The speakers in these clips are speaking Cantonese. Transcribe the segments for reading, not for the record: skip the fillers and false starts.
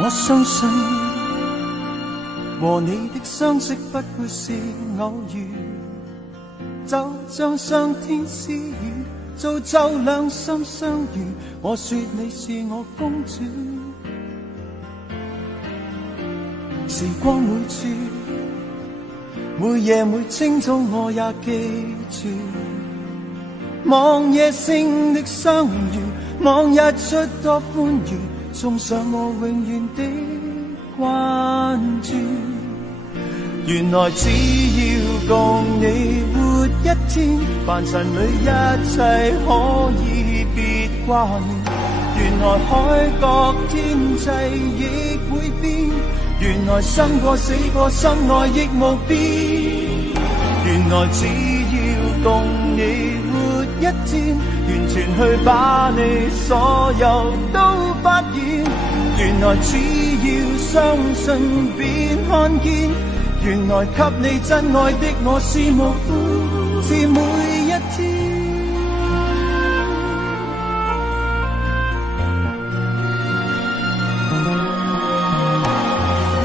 我相信和你的相识不会是偶遇，就像上天施予，造就两心相遇。我说你是我公主，時光每處，每夜每清早我也記住，望夜星的相遇，望日出多歡愉，送上我永遠的關注。原來只要共你活一天，凡塵裏一切可以別掛念。原來海角天際亦會變，原來生過死過心愛亦無變。原來只要共你活一天，完全去把你所有都發現。原來只要相信便看見，原來給你真愛的我是無悔，是每一天。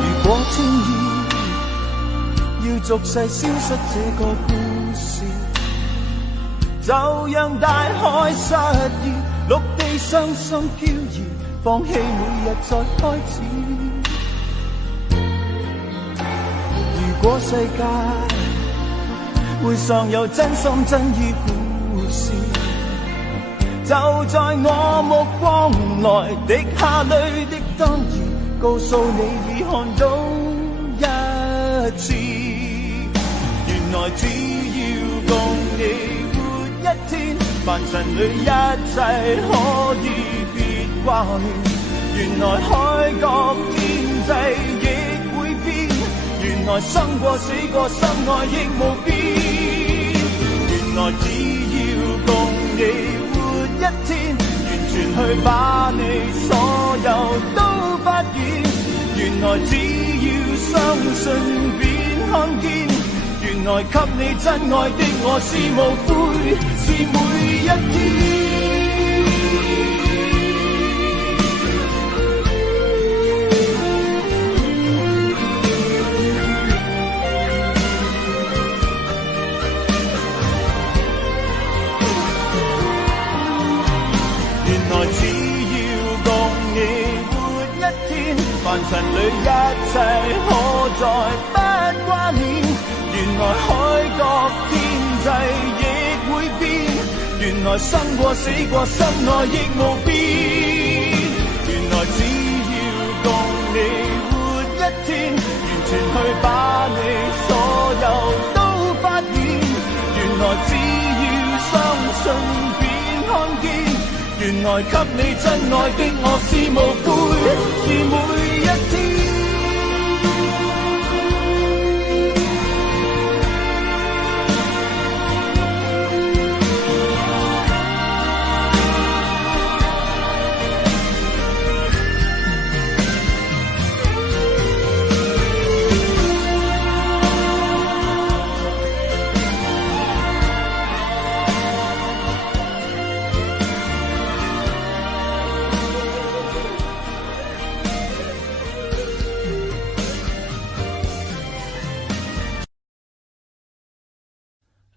如果天意要俗世消失這個故事，就讓大海失意，陸地傷心飄移，放棄每日再開始。如果世界會尚有真心真意故事，就在我目光內滴下淚的當兒，告訴你已看到一次。原來只要共你活一天，凡塵裏一切可以別掛念。原來海角天際亦會變，原來生過死過心愛亦無變。原來只要共你活一天，完全去把你所有都發現。原來只要相信便看見，原來給你真愛的我是無悔，是每一天。原來只要共你活一天，凡塵裏一切可再不掛念。原來海角天際亦會變，原來生過死過心愛亦無變。原來只要共你活一天，完全去把你所有都發現。原來只要相信便看見，原來給你真愛的我是無悔，是每一天。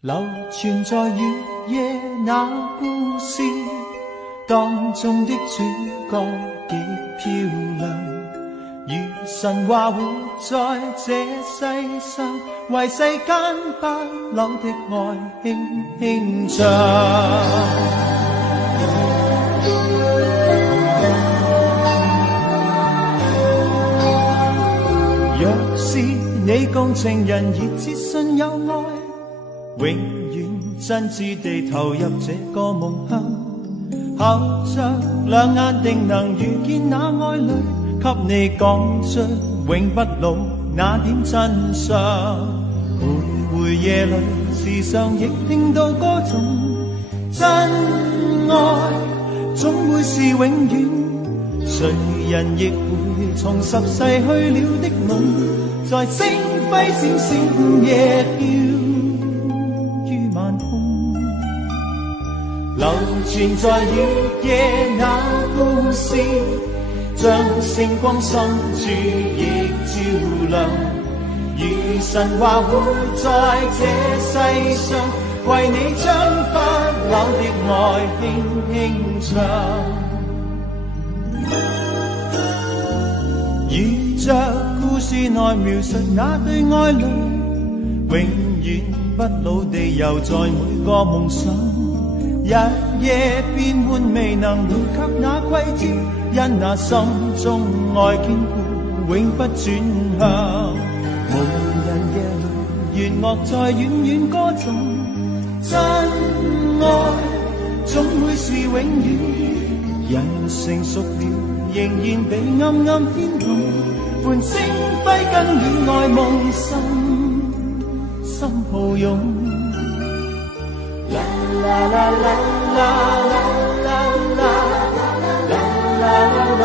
流傳在月夜那故事當中的主角極漂亮，如神話活在這世上，為世間不朽的愛輕輕唱。若是你共情人熱切信有愛，永遠真摯地投入這個夢鄉，靠着兩眼定能遇見那愛侶，給你講出永不老那點真相。徘徊夜裏，時常亦聽到歌種，真愛總會是永遠，誰人亦會重拾逝去了的夢，在星輝閃閃夜飄晚空，流傳在月夜那故事，像星光深處亦照亮。如神話活在這世上，為你將不朽的愛輕輕唱。如着故事內描述那對愛侶，永遠不老地遊在每個夢想。日夜變換未能回及那季節，因那心中愛堅固永不轉向。無人夜裏弦樂在遠遠歌頌，真愛總會是永遠。人成熟了仍然被暗暗牽動，歡聲揮跟戀愛夢心抱擁。啦啦啦啦啦啦啦啦啦啦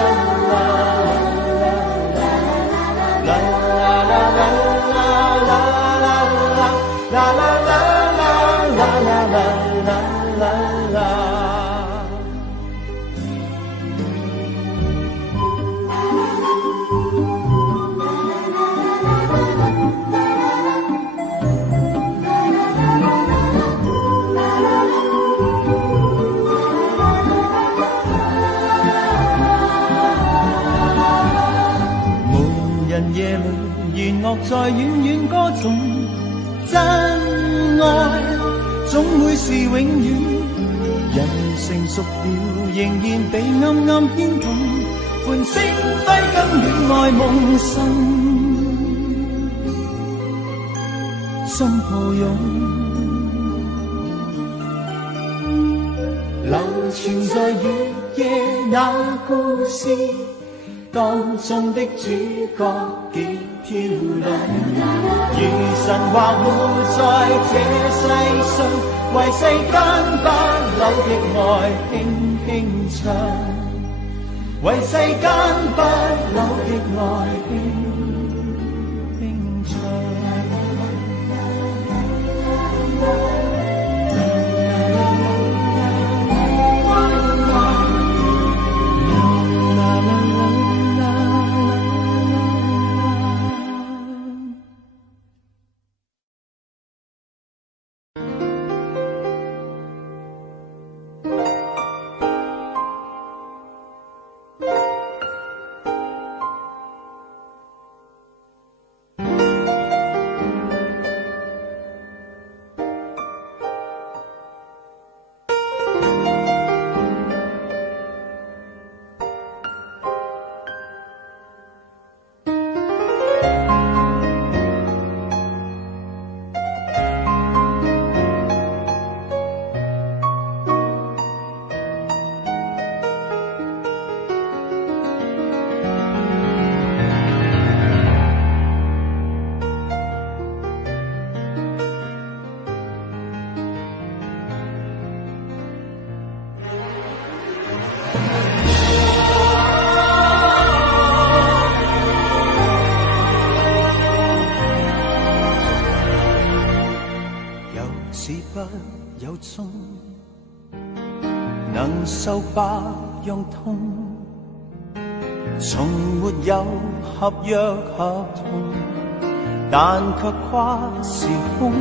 夜裏弦樂在遠遠歌頌，真愛總會是永遠。人成熟了仍然被暗暗牽動，歡聲揮跟戀愛夢心抱擁。流傳在月夜那故事當中的主角極漂亮，如神話活在這世上，為世間不朽的愛輕輕唱，為世間不朽的愛輕輕唱。有衷，能受百樣痛，從沒有合約合同，但卻跨時空。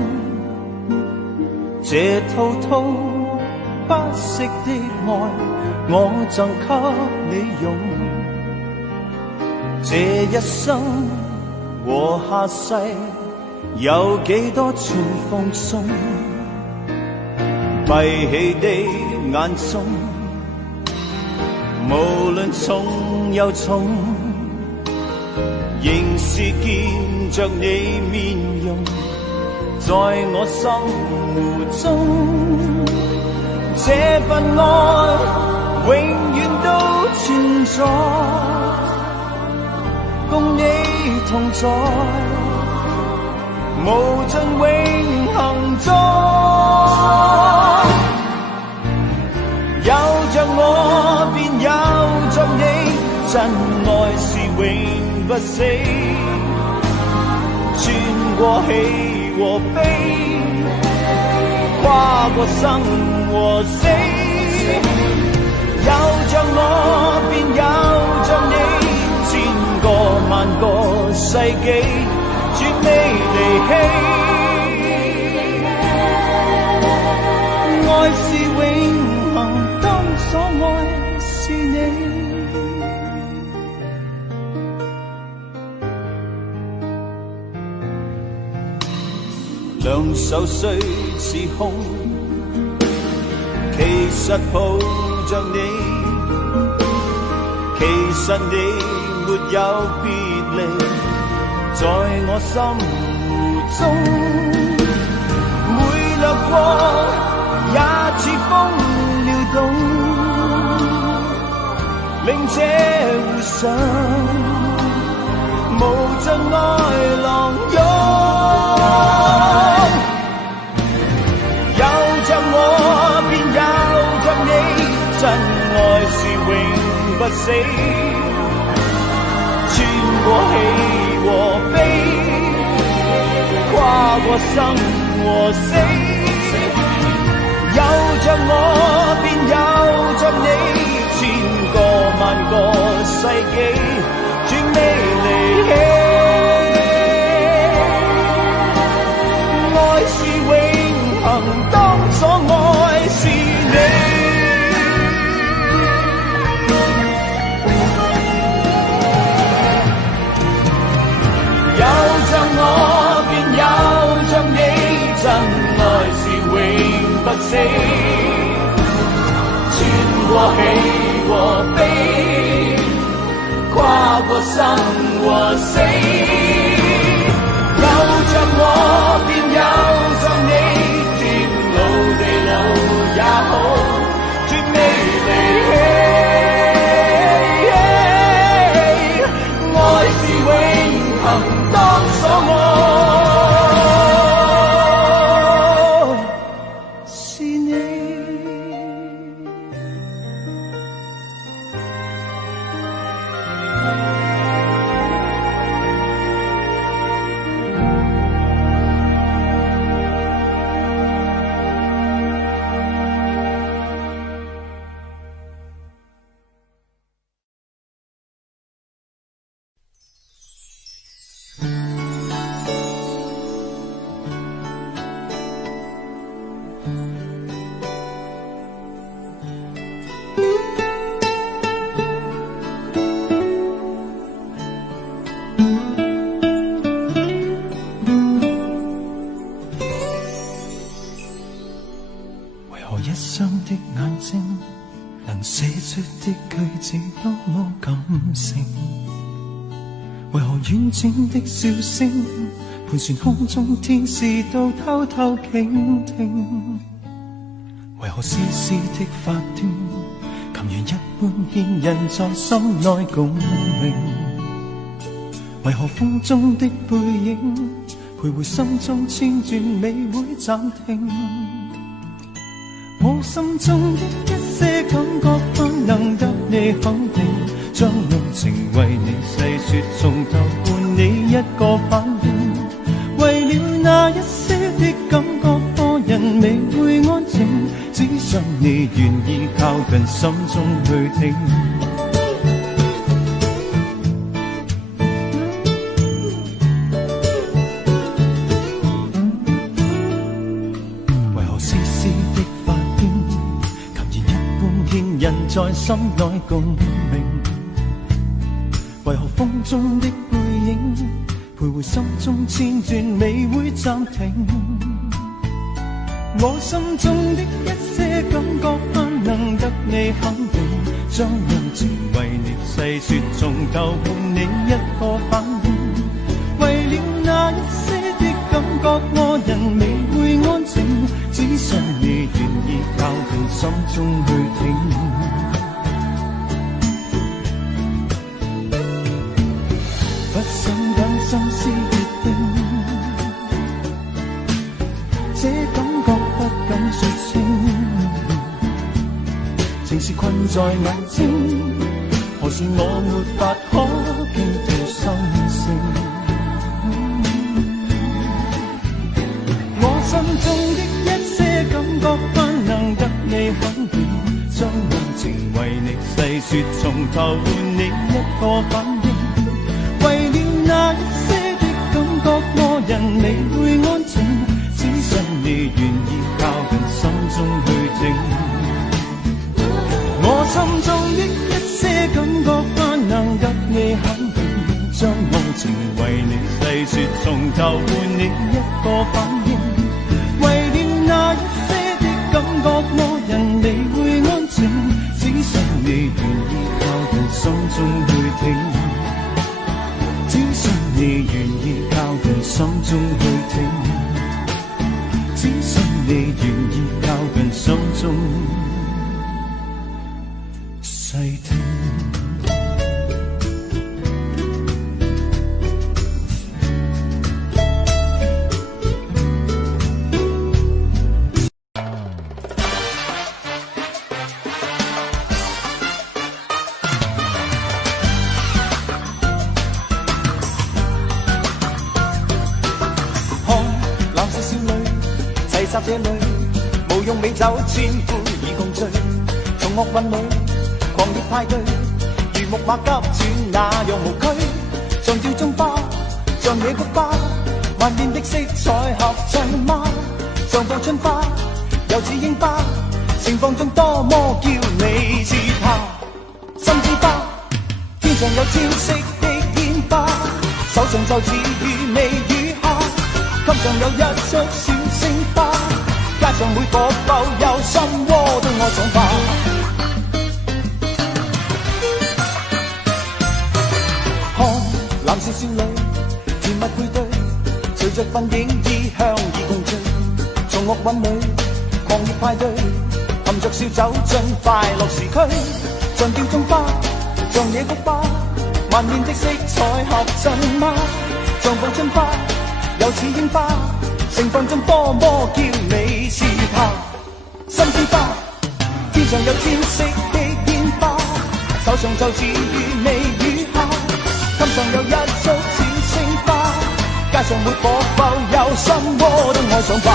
這滔滔不息的愛，我贈給你用。這一生和下世，有幾多處放鬆？閉起的眼中，無論重又重，仍是見着你面容，在我心湖中，這份愛永遠都存在，共你同在，無盡永恆中。有着我便有着你，真愛是永不死，穿過喜和悲，跨過生和死。有着我便有着你，世紀，絕未離棄。愛是永恆，當所愛是你。兩手雖是空，其實抱着你，其實你沒有別離，在我心中每掠過也似風撩動，令這回想無盡愛浪湧。有着我便有着你，真愛是永不死，穿過喜和悲，跨過生和死。有着我便有着你，千個萬個世紀，絕未離棄。愛是永恆，當所愛是你。有着我便有着你，真愛是永不死，穿過喜和悲，跨過生和死。有着我便有着你，天路地路也好，絕未離棄。愛是永恆，當所愛是你。寫出的句子多麼感性，為何婉轉的笑聲盤旋空中，天使都偷偷傾聽？為何絲絲的發端，琴弦一般牽引在心內共鳴？為何風中的背影徘徊心中千轉，未會暫停？我心中的一些感覺不能得你肯定，將愛情為你細說，從頭換你一個反應。為了那一些的感覺，多人未會安靜，只想你願意靠近心中去聽。在心內共鳴，為何風中的背影徘徊心中千轉，未會暫停？我心中的一些感覺不能得你肯定，將愛情為你細說，從頭換你一個反應。為了那一些的感覺，我人未會安靜，只想你願意靠近心中去聽。不想等心思結冰，這感覺不敢說清，情是困在眼睛，何時我沒法可傾吐心聲？我心中的一些感覺不能得你肯定，將愛情為你細說，從頭換你一個反應。為了那一些靜。我心中的一些感覺不能給你肯定，將愛情為你細說，從頭換你一個反應。為了那一些的感覺，我人未會安靜，只想你願意靠近心中去聽，只想你願意靠近心中去聽，只想你願意靠近心中細聽。集這裏無用美酒千杯已共醉，從樂韻裏狂熱派對，如木馬急轉那樣無拘，像吊鐘花，像野菊花，萬變的色彩合襯嗎？像報春花，又似櫻花，情況中多麼叫你自怕。心之花，天上有千色的煙花，手上就似雨微雨下，襟上有一束小星花，街上每個浮有心窩都愛上吧。看男士少女甜蜜配對，隨着氛影意向已共醉，從樂韻裏狂熱派對，含着笑走進快樂時區，像吊鐘花，像野菊花，萬面的色彩合襯嗎？像報春花，又似櫻花，情況中多麼叫你自怕。心之花，天上有千色的煙花，手上就似雨微雨下，襟上有一束小星花，街上每個浮有心窩都愛上吧。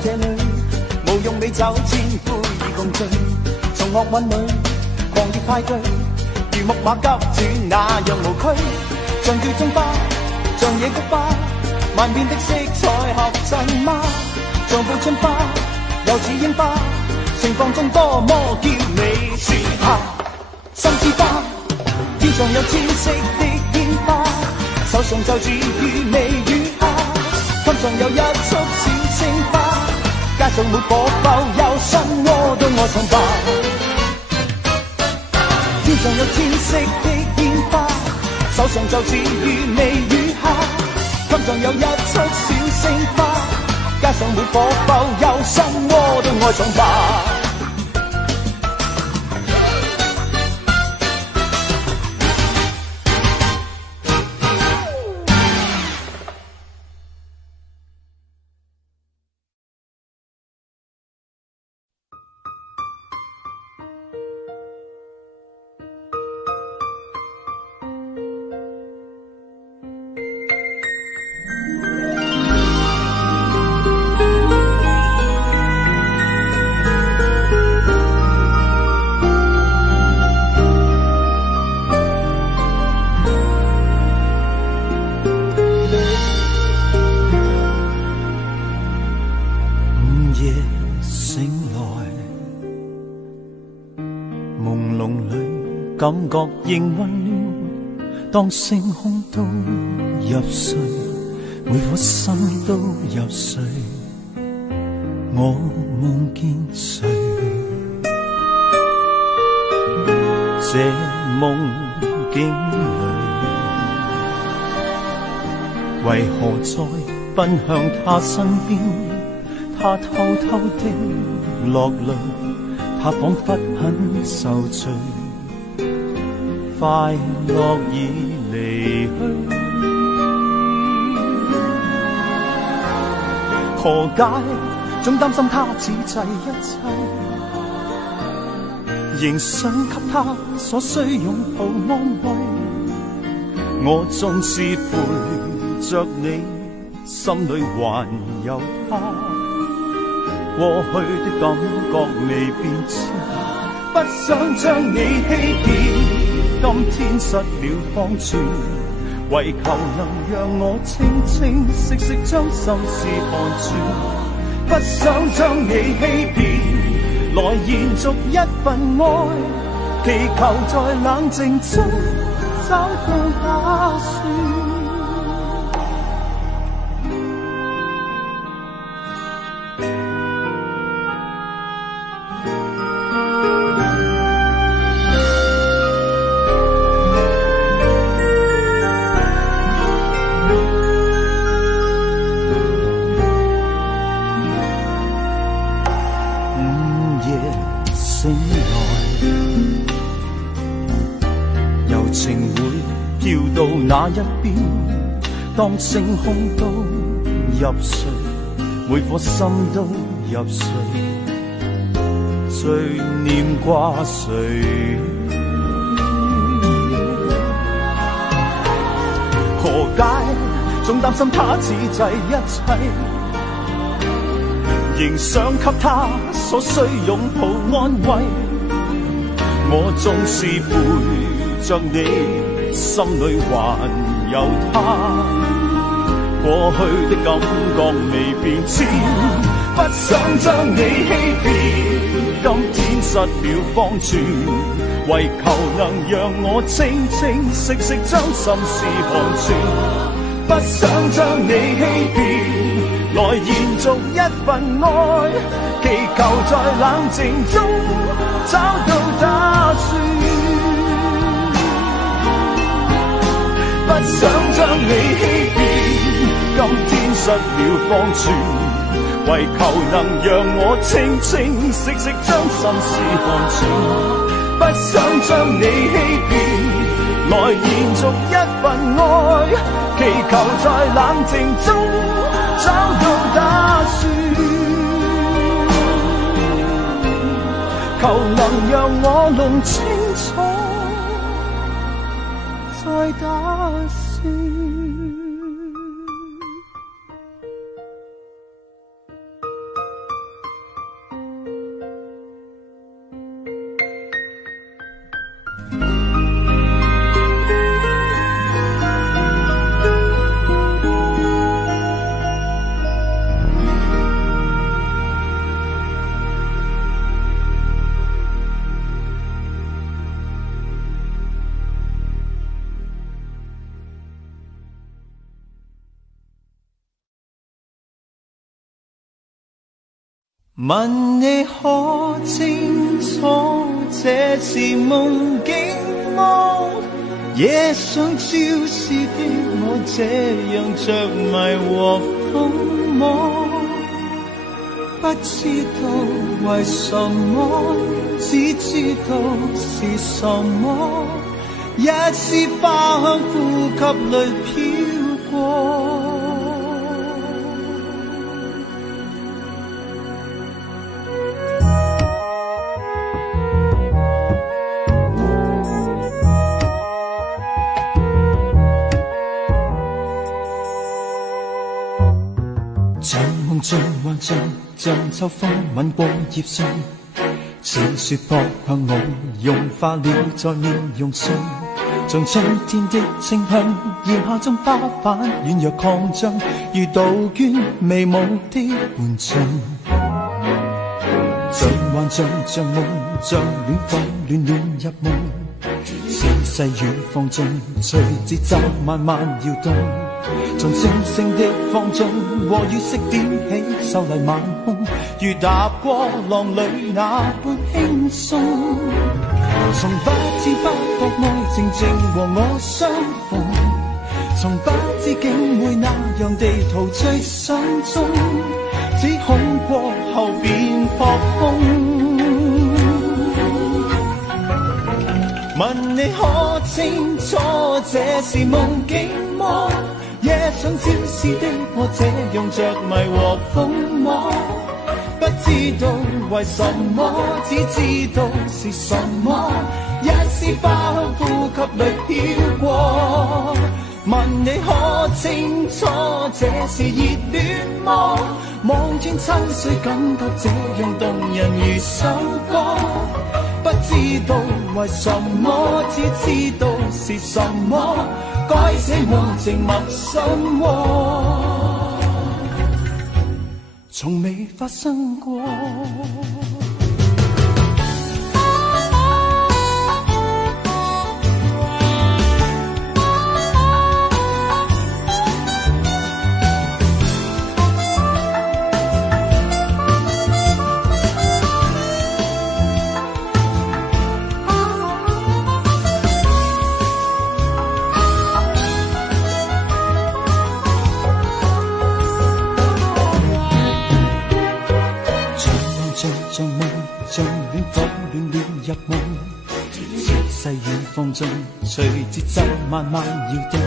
這裏無用美酒千杯已共醉，從樂韻裏狂熱派對，如木馬急轉那樣無拘，像吊鐘花，像野菊花，萬變的色彩合襯嗎？像報春花，又似櫻花，情況中多麼叫你自怕。心之花，天上有千色的煙花，手上就似雨微雨下，襟上有一束小星花，街上每個浮有心窩都愛上吧。天上有千色的煙花，手上就似雨微雨下，襟上有一束小星花，街上每個浮有心窩都愛上吧。感覺仍溫暖，當星空都入睡，每顆心都入睡，我夢見誰？這夢境裏，為何再奔向他身邊？他偷偷的落淚，他彷彿很受罪。快樂已離去，何解總擔心他此際一切？仍想給他所需擁抱安慰。我縱是陪着你，心裏還有他。過去的感覺未變遷，不想將你欺騙。今天失了方寸，為求能讓我清清晰晰將心事看穿。不想將你欺騙，來延續一份愛，祈求在冷靜中找到打算。到那一邊，當星空都入睡，每顆心都入睡，最念掛誰？何解總擔心他自制一切，仍想給他所需擁抱安慰。我縱是陪着你，心裏還有他，過去的感覺未變遷，不想將你欺騙。今天失了方寸，為求能讓我清清晰晰將心事看穿。不想將你欺騙，來延續一份愛，祈求在冷靜中找到打算。不想將你欺騙，今天失了方寸，為求能讓我清清晰晰將心事看穿。不想將你欺騙，來延續一份愛，祈求在冷靜中找到打算。求能讓我弄清楚再打算。問你可清楚這是夢境麼？夜上照視的我這樣着迷和瘋魔，不知道為什麼，只知道是什麼，一絲花香呼吸裏飄過。像幻象，像秋風吻過葉上，似雪撲向我，融化了在面容上，像春天的清香，炎夏中花瓣軟弱擴張，如杜鵑微舞的伴唱。像幻象，像夢，像戀放戀戀入夢，似細雨放縱，隨節奏慢慢搖動。從星星的放縱和月色點起秀麗晚空，如踏過浪裏那般輕鬆。從不知不覺愛靜靜和我相逢，從不知竟會那樣地陶醉心中，只恐過後便撲空。問你可清楚這是夢境麼？夜上照視的我這樣着迷和瘋魔，不知道為什麼，只知道是什麼。一絲花香呼吸裏飄過，問你可清楚這是熱戀麼？望穿秋水，感覺這樣動人如首歌。不知道為什麼，只知道是什麼，改寫我靜默心窩，從未發生過。像夢，像戀火戀戀入夢，細雨放縱，隨節奏慢慢搖動，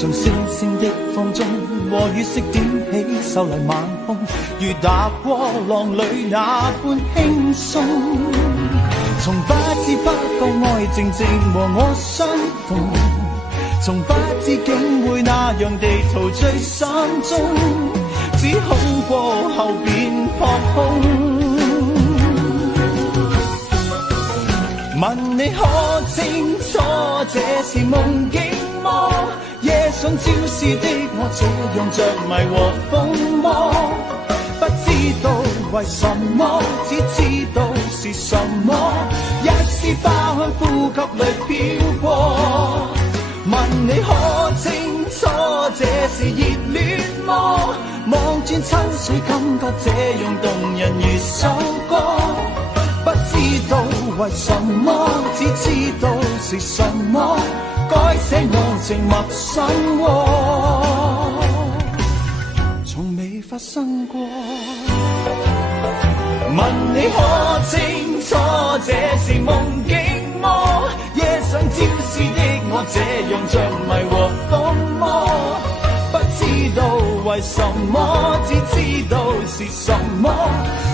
像星星的放縱，和月色點起秀麗晚空，如踏過浪裏那般輕鬆。從不知不覺愛靜靜和我相逢，從不知竟會那樣地陶醉心中，只恐過後便撲空。問你可清楚這是夢境麼？夜想朝思的我這樣着迷和瘋魔，不知道為什麼，只知道是什麼。一絲花香呼吸裏飄過，問你可清楚這是熱戀麼？望轉秋水，感覺這樣動人如首歌。不知道為什麼，只知道是什麼，改寫我靜默心窩，從未發生過。問你可清楚這是夢境麼？夜想朝思的我這樣着迷和瘋魔，不知道為什麼，只知道是什麼。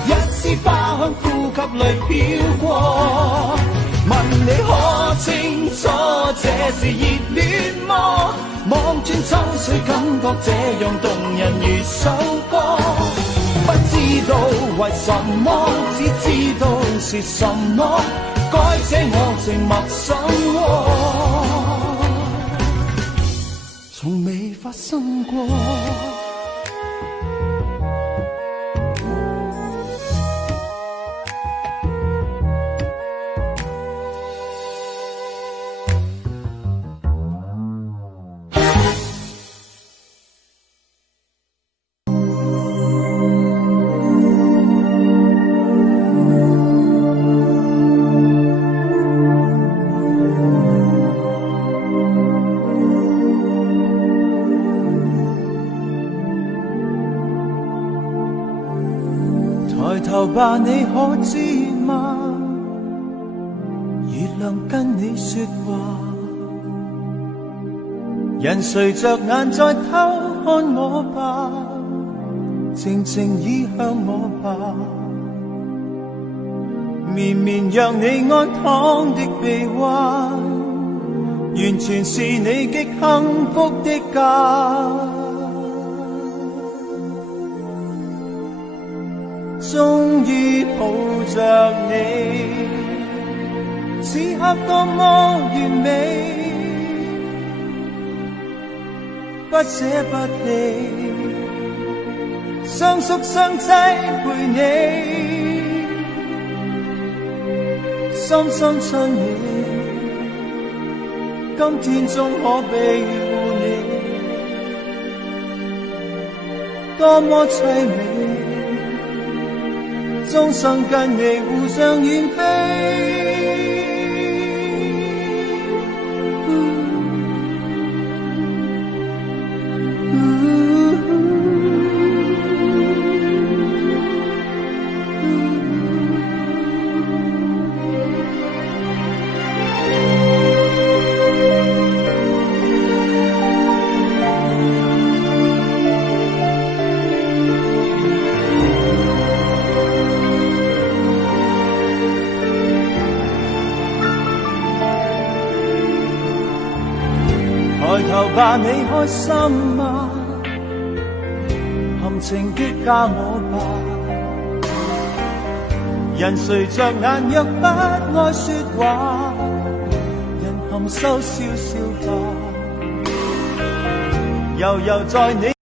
一絲花香呼吸裏飄過，問你可清楚這是熱戀麼？望轉秋水，感覺這樣動人如首歌。不知道為什麼，只知道是什麼，改寫我靜默心窩，從未發生過。吧，你可知嗎？月亮跟你說話，人垂着眼在偷看我吧，靜靜倚向我吧，綿綿讓你安躺的臂彎，完全是你極幸福的家。終於抱着你，此刻多麼完美，不捨不棄，相宿相棲陪你，深深親你，今天終可庇護你，多麼凄美，終生跟你互相遠飛。怕你開心嗎？含情結嫁我吧。人垂着眼若不愛說話，人含羞笑笑吧。悠悠在你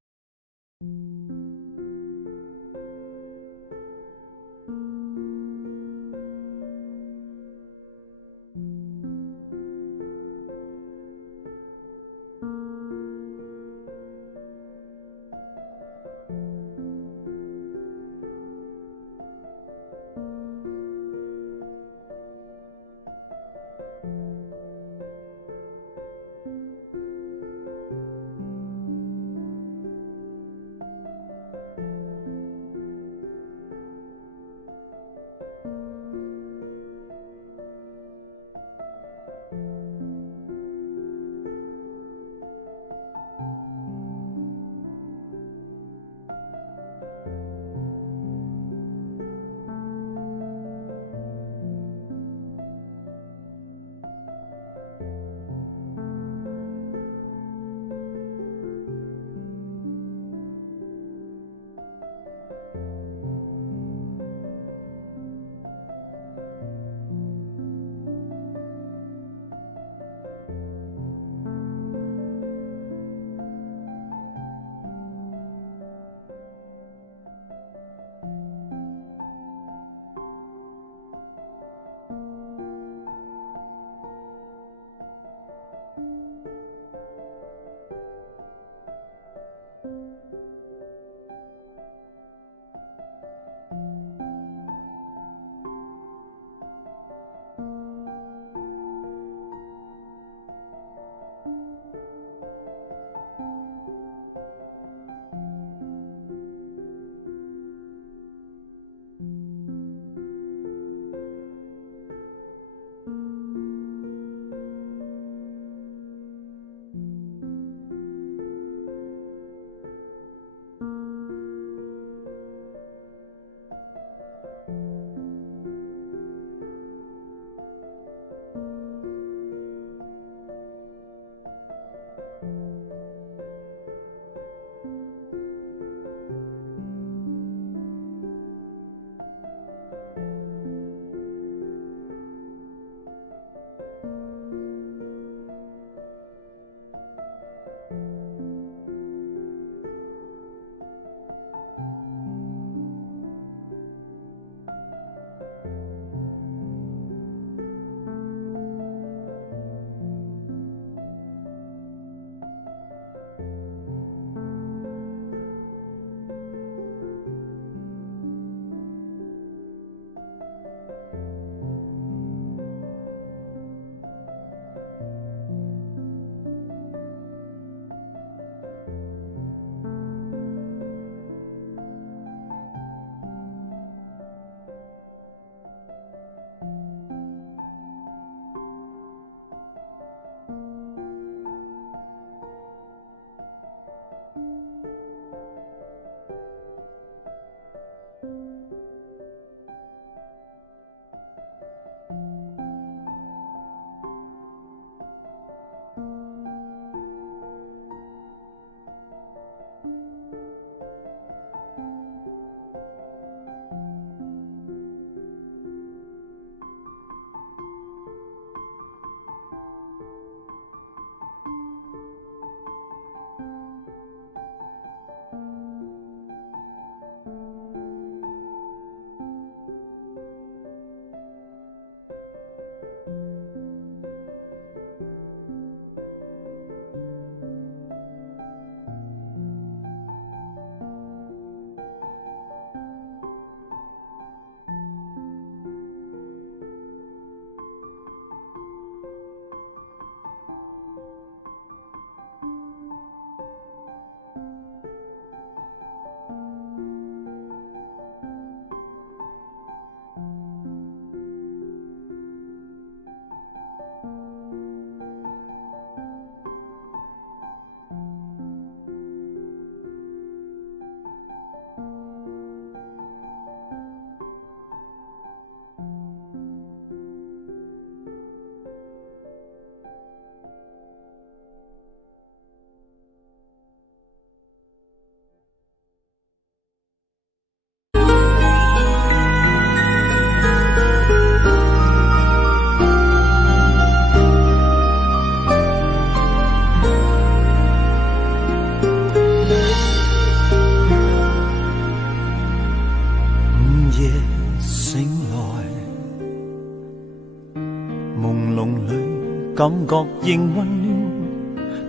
感覺仍溫暖。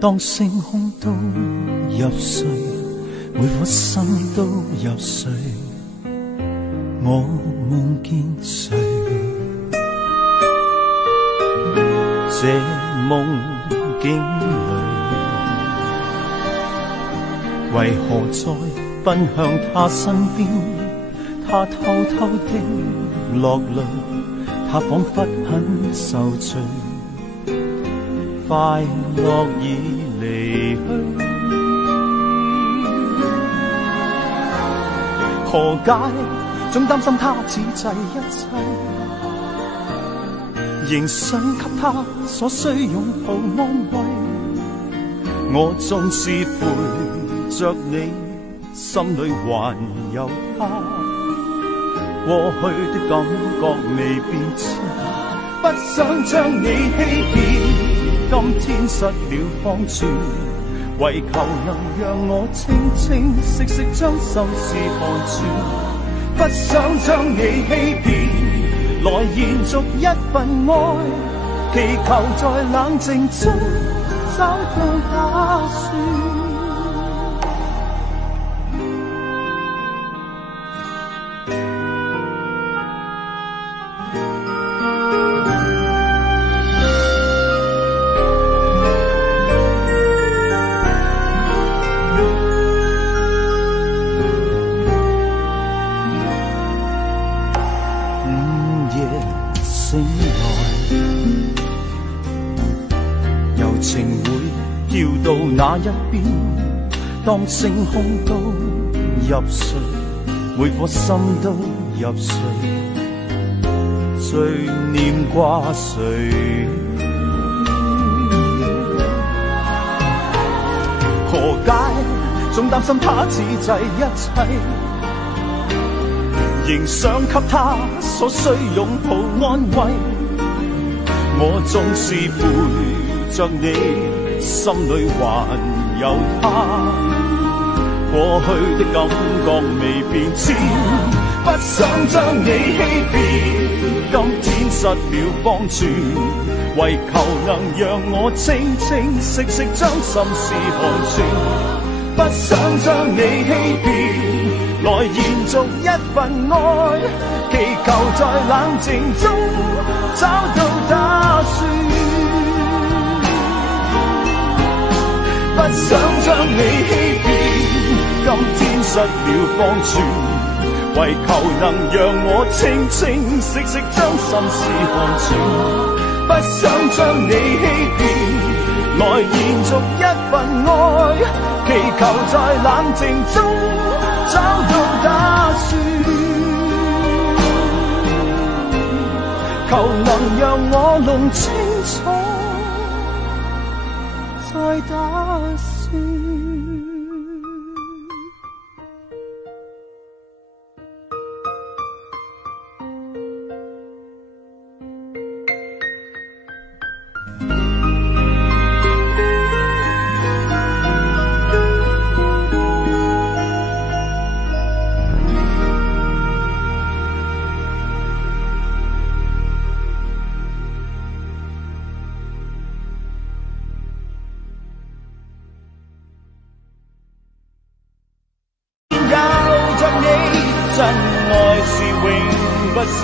當星空都入睡，每顆心都入睡，我夢見誰？這夢境裏，為何在奔向他身邊？他偷偷的落淚，他彷彿很受罪，快樂已離去。何解總擔心他只制一切，仍想給他所需擁抱安慰。我縱是陪着你，心裏還有他。過去的感覺未變遷，不想將你欺騙。今天失了方寸，為求能讓我清清晰晰將心事看穿。不想將你欺騙，來延續一份愛，祈求在冷靜中找到打算。那一邊，當星空都入睡，每顆心都入睡，最念掛誰？何解總擔心他只制一切，仍想給他所需擁抱安慰。我縱是陪着你，心裏還有他，過去的感覺未變遷，不想將你欺騙。今天失了方寸，為求能讓我清清晰晰將心事看穿。不想將你欺騙，來延續一份愛，祈求在冷靜中找到打算。不想將你欺騙，今天失了方寸，為求能讓我清清晰晰將心事看穿。不想將你欺騙，來延續一份愛，祈求在冷靜中找到打算。求能讓我弄清楚再打算。真愛是永不死，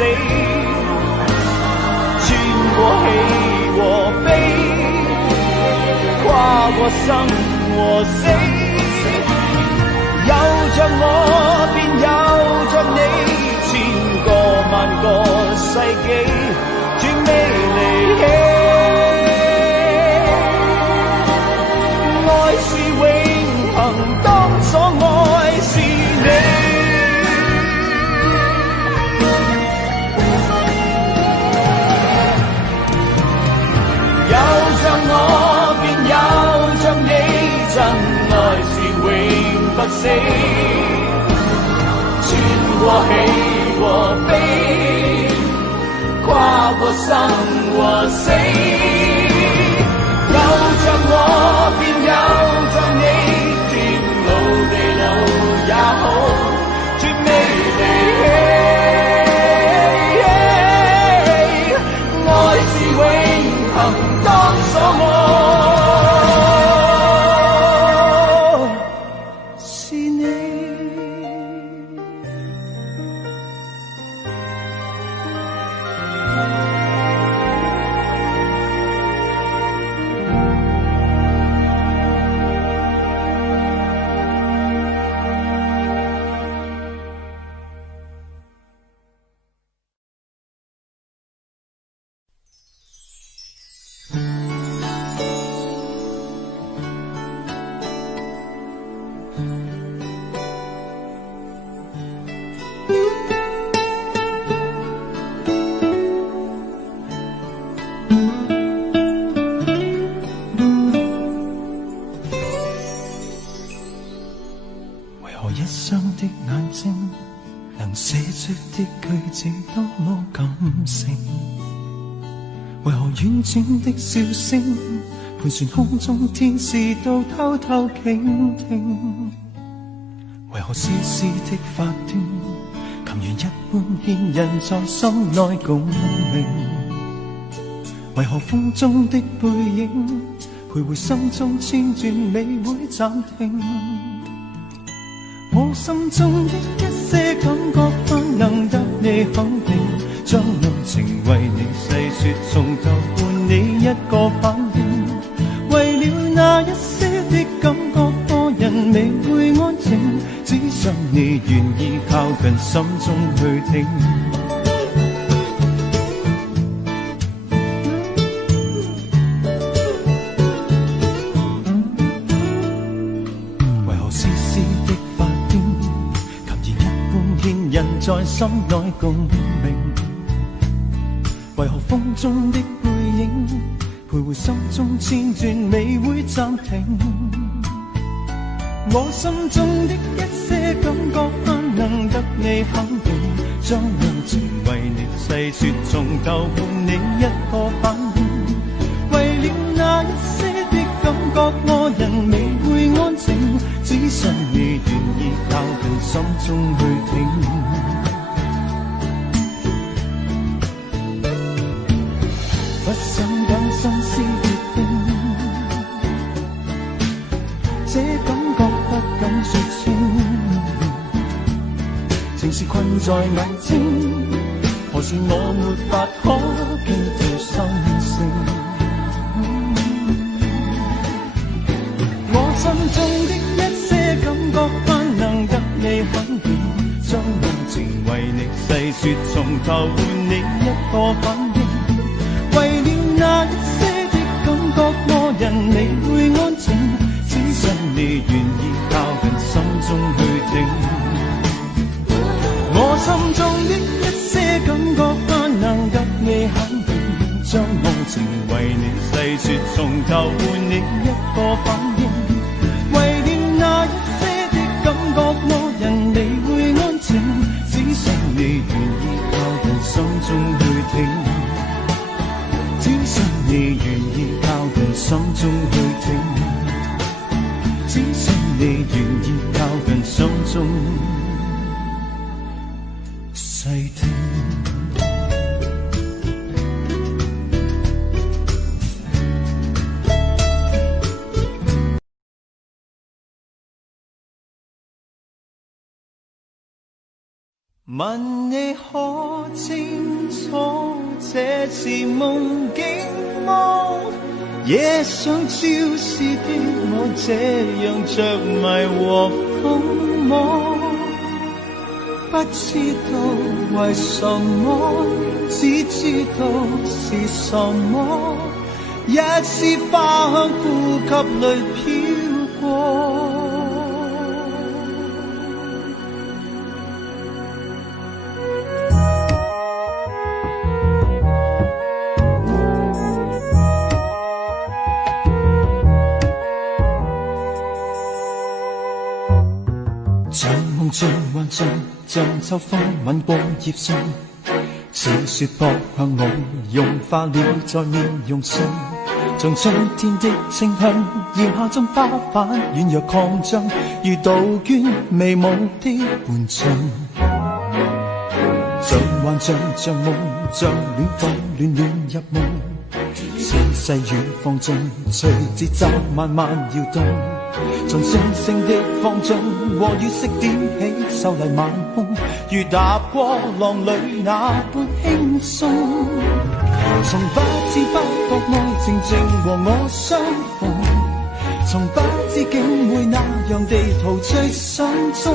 穿過喜和悲，跨過生和死。有着我便有着你，千個萬個世紀，絕未離棄。愛是永恆，當初愛是你。我便有着你，真愛是永不死，穿過喜和悲，跨過生和死。有着我便有着你，天路地路也好，絕未離棄。愛是永恆，當为何一双的眼睛能写出的句子多么感性？为何婉转的笑声盘旋空中，天使都偷偷倾听？为何丝丝的发端，琴弦一般牵引在心内共鸣？为何风中的背影徘徊心中千转，未会暂停？我心中的一些感觉不能得你肯定，将爱情为你细说，从头换你一个反应。为了那一些的感觉，个人未会安静，只想你愿意靠近，心中去听。为何丝丝的发端，琴弦一般牵引在心内共鸣？为何风中的背影徘徊心中千转，未会暂停？我心中的一些感觉不能得你肯定，将爱情为你细说，从头换你一个反应。为了那一些的感觉，我人未会安静，只想你愿意靠近，心中去听。不想等心思结冰，这感觉不敢说清，情是困在眼睛，何时我没法可倾吐心声？我心中的一些感觉不能得你肯定，將愛情為你細說，從頭換你一個反應。為了那一些的感覺，我人未會安靜，只想你願意靠近，心中去聽。我心中的一些感覺不能得你肯定，將愛情為你細說，從頭換你一個反應。為了那一些的感覺，我人未會安靜，只想你願意靠近，心中去聽。只想你願意靠近，心中去聽。只想你願意靠近，心中細聽。問你可清楚這是夢境麼？夜上照視的我這樣着迷和瘋魔，不知道為什麼，只知道是什麼，一絲花香呼吸裏飄過。像夢像幻象，像秋風吻過葉上，似雪撲向我融化了在面容上，像春天的清香，炎夏中花瓣軟弱擴張，如杜鵑微舞的伴唱。像幻象像夢像戀放戀戀入夢，似細雨放縱隨節奏慢慢搖動，從星星的放縱和月色點起秀麗晚空，如踏過浪裏那般輕鬆。從不知不覺愛情正和我相逢，從不知竟會那樣地陶醉心中，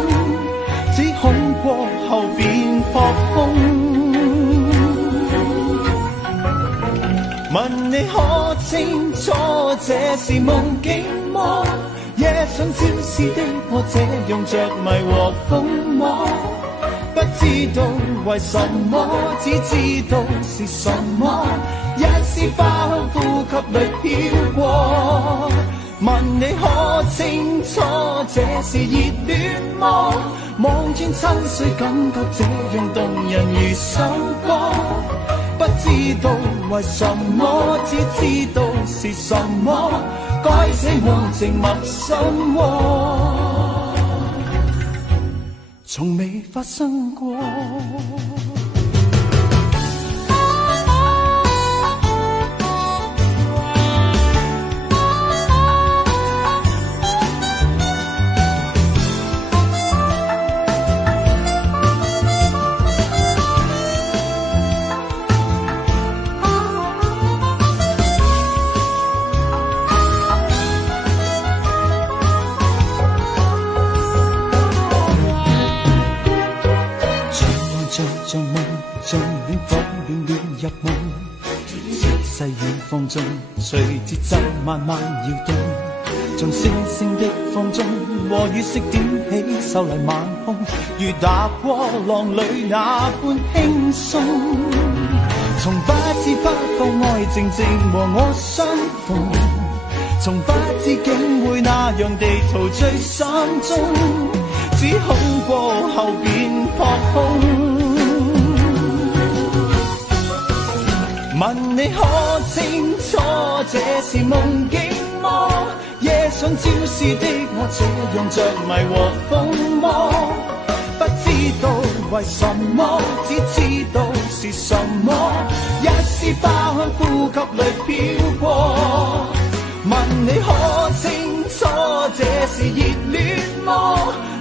只恐過後便撲空。問你可清楚這是夢境麼？夜想朝思的我，這樣着迷和瘋魔，不知道為什麼，只知道是什麼，一絲花香呼吸裏飄過。問你可清楚這是熱戀麼？望穿秋水，感覺這樣動人如首歌。不知道為什麼，只知道是什麼，該死我靜默心窩，從未發生過。像夢，像戀火暖暖入夢，細雨放縱，隨節奏慢慢搖動，像星星的放縱，和雨色點起秀麗晚空，如踏過浪裏那般輕鬆。從不知不覺愛靜靜和我相逢，從不知竟會那樣地陶醉心中，只恐過後便撲空。問你可清楚這是夢境麼？夜想朝思的我，這樣着迷和瘋魔，不知道為什麼，只知道是什麼，一絲花香呼吸裏飄過。問你可清楚這是熱戀麼？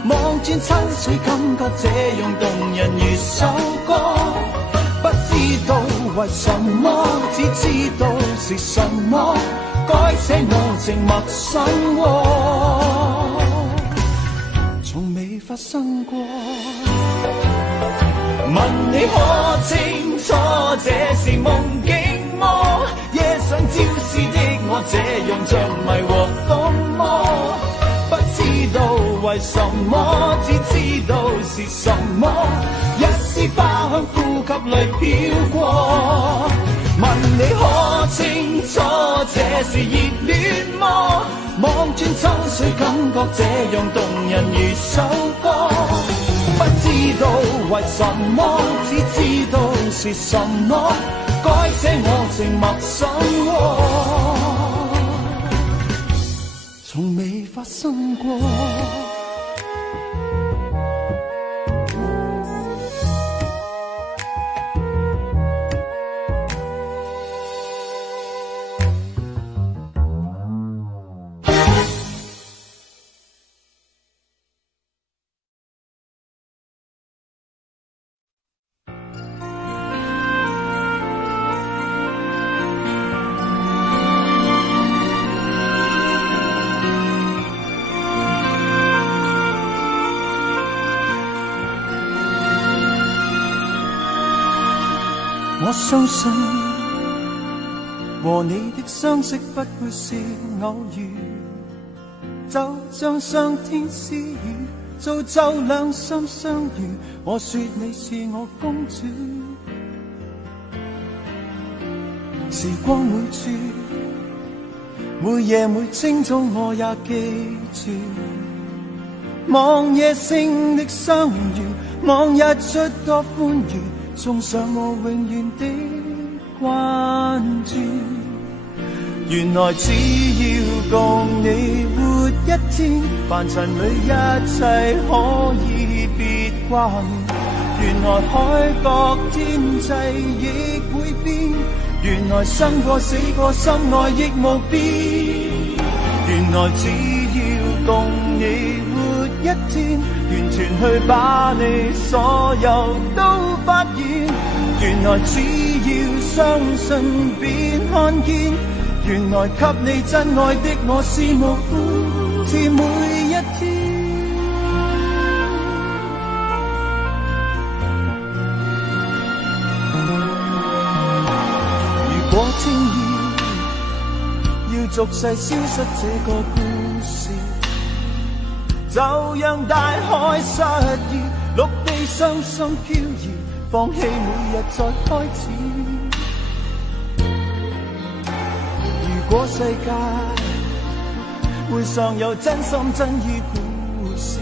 望轉秋水，感覺這樣動人如首歌。不知道為什麼，只知道是什麼，該寫我靜默心窩，從未發生過。問你可清楚這是夢境麼？夜想朝思的我，這樣着迷和瘋魔，不知道為什麼，只知道是什麼，一絲花香呼吸裏飄過。問你可清楚這是熱戀麼？望轉秋水，感覺這樣動人如首歌。不知道為什麼，只知道是什麼，該寫我靜默心窩，從未發生過。我相信和你的相識不會是偶遇，就像上天賜予，造就兩心相遇。我說你是我公主，時光每處，每夜每清早我也記住，望夜星的相遇，望日出多歡愉，送上我永遠的關注。原來只要共你活一天，凡塵裏一切可以別掛念。原來海角天際亦會變，原來生過死過心愛亦無變。原來只要共你活一天，完全去把你所有都發現。原來只要相信便看見，原來給你真愛的我是無悔至每一天。如果輕易要俗世消失這個故事，就讓大海失意，陸地傷心飄移，放棄每日再開始。如果世界會尚有真心真意故事，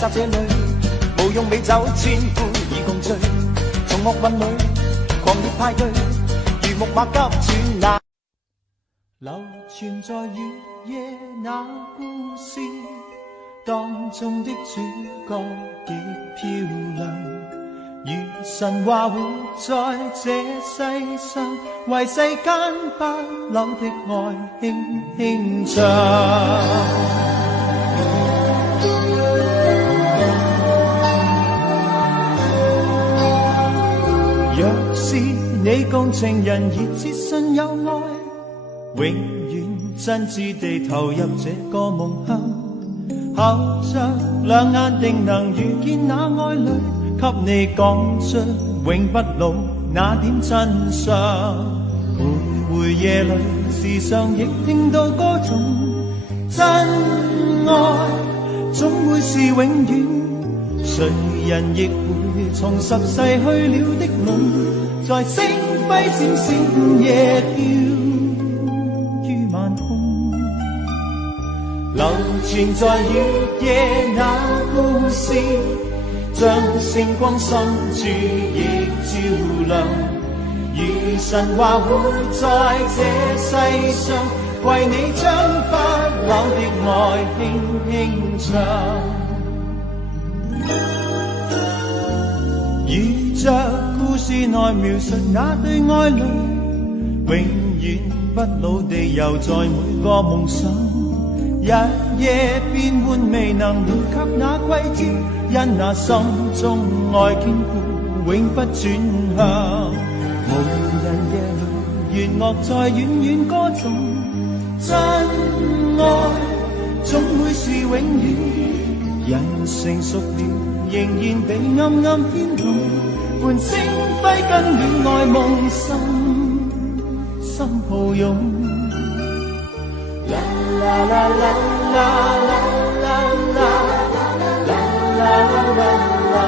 集這裏無用美酒千杯已共醉，從樂韻裏狂熱派對，如木馬急轉那流傳在月夜那故事當中的主角極漂亮，如神話活在這世上，為世間不朽的愛輕輕唱。若是你共情人熱切信有愛，永遠真摯地投入這個夢鄉，合着兩眼定能遇見那愛侶，給你講出永不老那點真相。徘徊夜裏時常亦聽到歌種，真愛總會是永遠，誰人亦會重拾逝去了的夢，在星輝閃閃夜飄於晚空，流傳在月夜那故事，將星光深處亦照亮，如神話活在這世上，為你將不朽的愛輕輕唱。如着故事內描述那對愛侶，永遠不老地遊在每個夢想，日夜變換未能回及那季節，因那心中愛堅固永不轉向。無人夜裏弦樂在遠遠歌頌，真愛總會是永遠，人成熟了仍然被暗暗牽動，伴星輝跟戀愛夢心抱擁。啦啦啦啦啦啦啦啦啦啦啦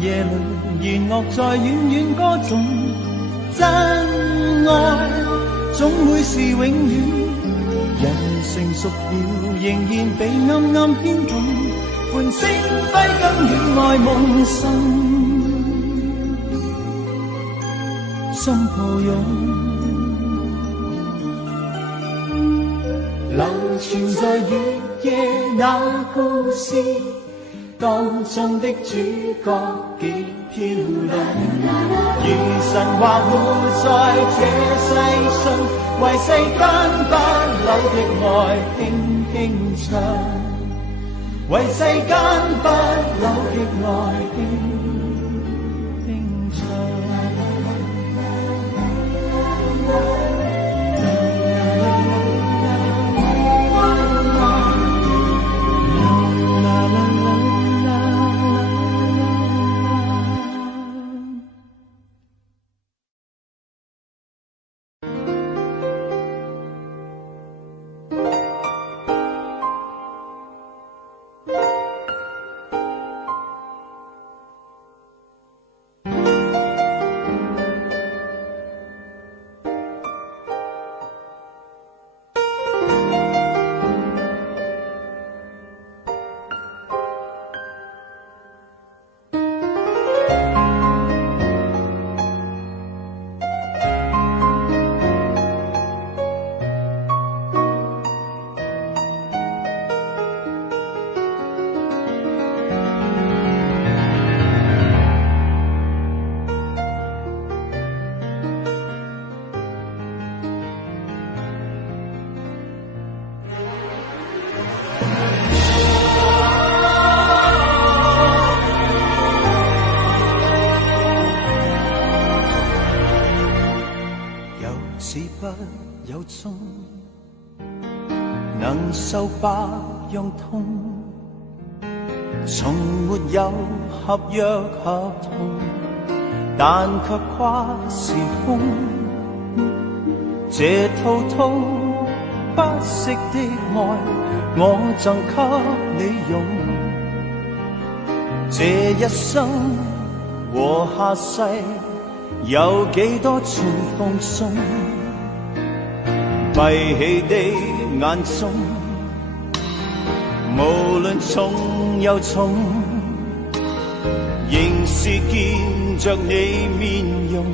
夜裏弦樂在遠遠歌頌，真愛總會是永遠，熟了，仍然被暗暗牽動，喚醒揮金與愛夢神，心抱擁，流傳在月夜那故事當中的主角極漂亮，如神話活在這世上，為世間不朽的愛輕輕唱，為世間不朽的愛輕輕唱。能受百樣痛，從沒有合約合同，但卻跨時空。這滔滔不息的愛，我贈給你用。這一生和下世，有幾多次放鬆？閉起的眼中，無論重又重，仍是見着你面容，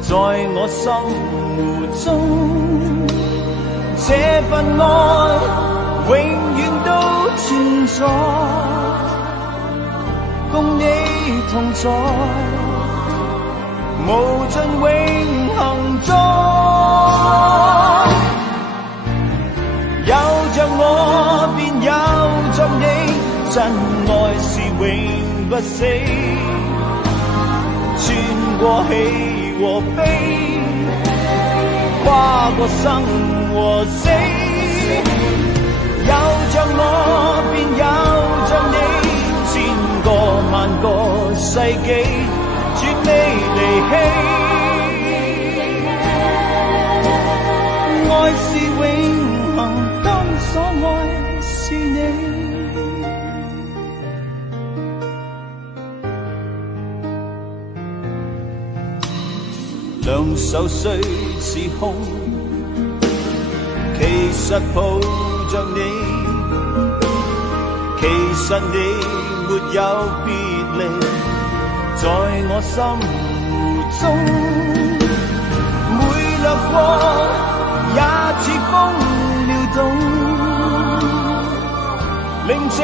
在我心湖中，這份愛永遠都存在，共你同在，無盡永恆中。有着我便有着你，真愛是永不死，穿過喜和悲，跨過生和死。有着我便有着你，千個萬個世紀，絕未離棄。愛是永恆，當所愛是你。兩手雖是空，其實抱着你，其實你沒有別離，在我心湖中，每掠過也似風撩動，令這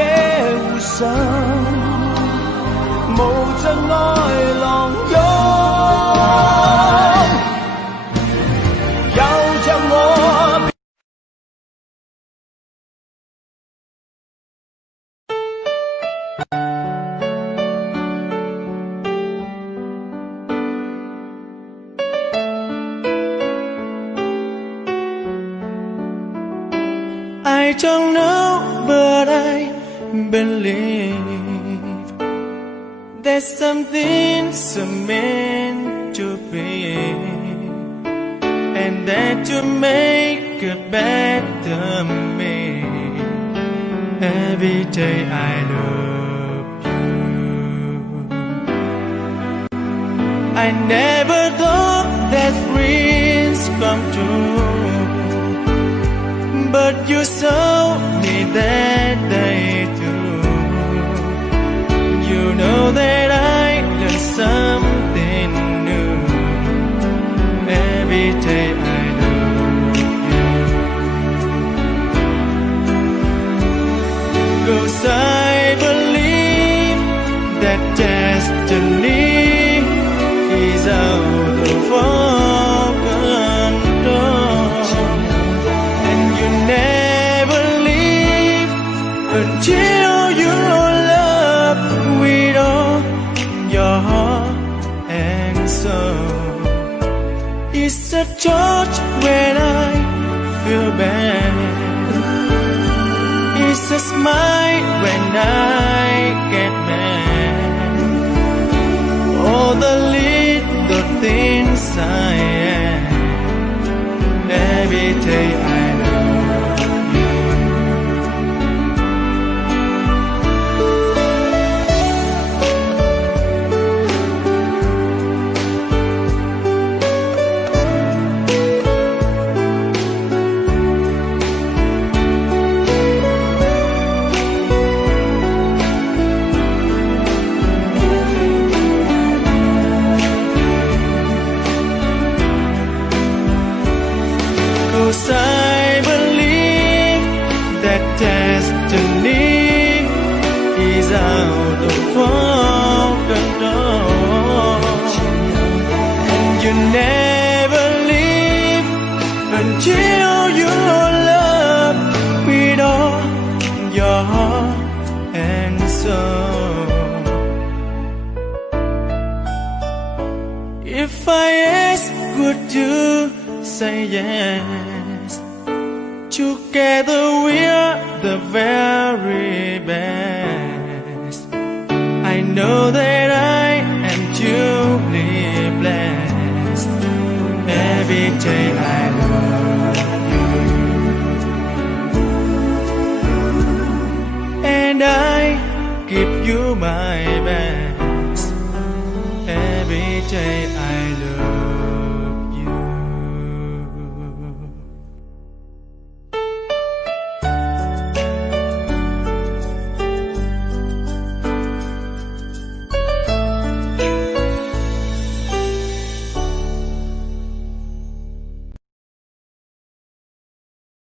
湖上無盡愛浪湧。有着我I don't know, but I believe there's something so meant to be, and that you make a better me. Every day I love you. I never thought that dreams come true, but you saw me that day too. You know that I learned something new every day I love you. 'Cause I believe that destiny is out of our control, and you never leave until you love with all your heart and soul. It's a touch when I feel bad, it's a smile when I get mad. All the little things I am, every day I love you. 'Cause I believe that destiny is out of our control, and you never leave until you love with all your heart and soul. If I ask, would you say yes? Together we're the very best. I know that I am truly blessed. Every day I love you, and I give you my best. Every day I love you.